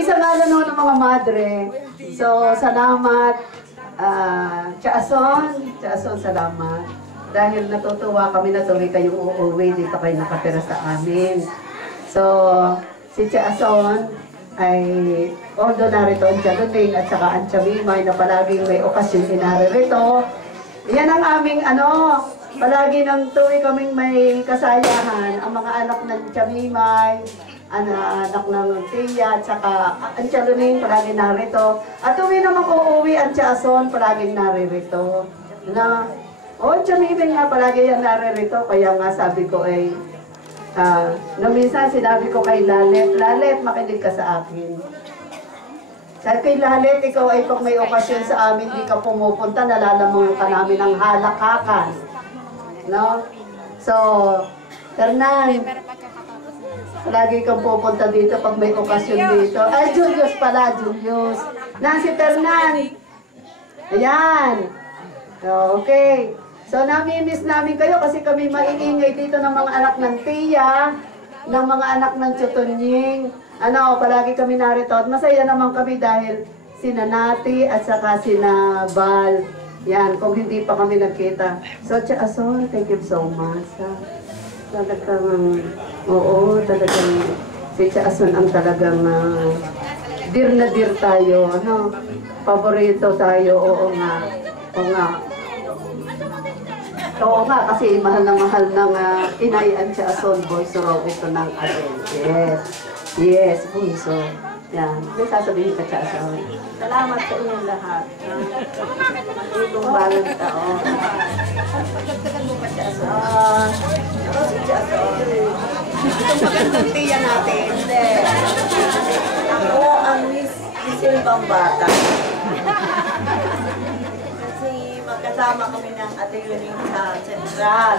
Sa ngalan ng mga madre, so salamat, Tiyason, salamat. Dahil natutuwa kami na tuloy kayong uuwi, dito kayo nakatira sa amin. So, si Tiyason ay although narito ang Tiyaluning at saka ang Tiyamimay na palaging may okasyon inaririto. Yan ang aming palagi nang tuwi kaming may kasayahan, ang mga anak ng Tiyamimay, anak ng Tiya, at saka ang Tiyaluning palagi narito. At tuwi naman uuwi ang Tiyason, palagi naririto. Tiyamimay nga palagi yan naririto, kaya nga sabi ko ay, minsan sinabi ko kay Lalet, makinig ka sa akin. Sabi kay Lalet, ikaw ay pag may okasyon sa amin, di ka pumupunta, nalalaman ka namin ng halakakan. No? So, Fernan, lagi kang pupunta dito pag may okasyon dito. Ay, Julius pala, Julius. Si Fernan. Ayan. So, okay. So, nami-miss namin kayo kasi kami maiingay dito ng mga anak ng Tiya, ng mga anak ng Chutunying. Palagi kami narito. At masaya naman kami dahil sina Nati at saka sina Val. Yan, kung hindi pa kami nagkita. So, Tiyason, thank you so much. Talagang, talagang si Tiyason ang talagang dear na dear tayo. Paborito tayo, oo nga. Oo nga, kasi mahal ng inay ang Tiyason, Bunso raw ito ng Adel. Yes, Bunso. Yan, may sasabihin ka, Tiyason. Salamat sa inyong lahat. Itong balang taon. Pagdagdagan mo pa, Tiyason. Ako si Tiyason. Itong magandang Tiya natin. Ako ang Miss Silvang Bata. Kasama kami ng Ate Yuning sa Central.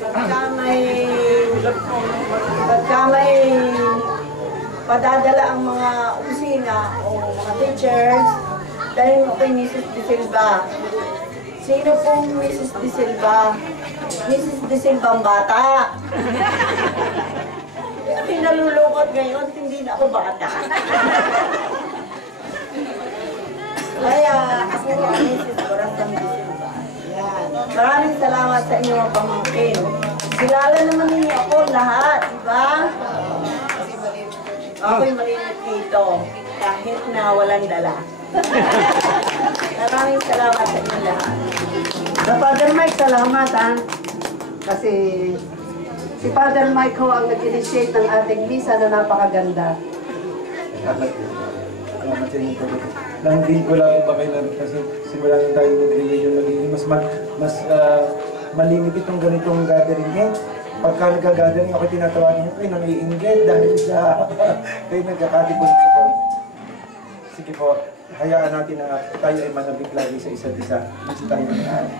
Pagka may padadala ang mga opisina o mga teachers, dahil mo kay Mrs. De Silva. Sino pong Mrs. De Silva? Mrs. De Silva ang bata. Pinalulungkot ngayon, hindi na ako bata. Kaya ako ang Mrs. Corazon De Silva. Yan. Maraming salamat sa inyong pamangkin. Kilala naman ninyo ako lahat, di ba? Ako'y maliit dito, kahit na walang dala. Maraming salamat sa inyong lahat. Sa Father Mike, salamat kasi si Father Mike ho ang nag-initiate ng ating misa na napakaganda. Salamat sa inyo. Lang din ko lang ba kayo kasi simula na tayo mag-reunion nagiging mas malimit itong ganitong gathering eh. Pagka nagka-gathering ako tinatawagan nyo kayo nang iinggit dahil sa kayo nagkakatipon ko. Sige po, hayaan natin na tayo ay manabik lagi sa isa't isa. Mas tayo na.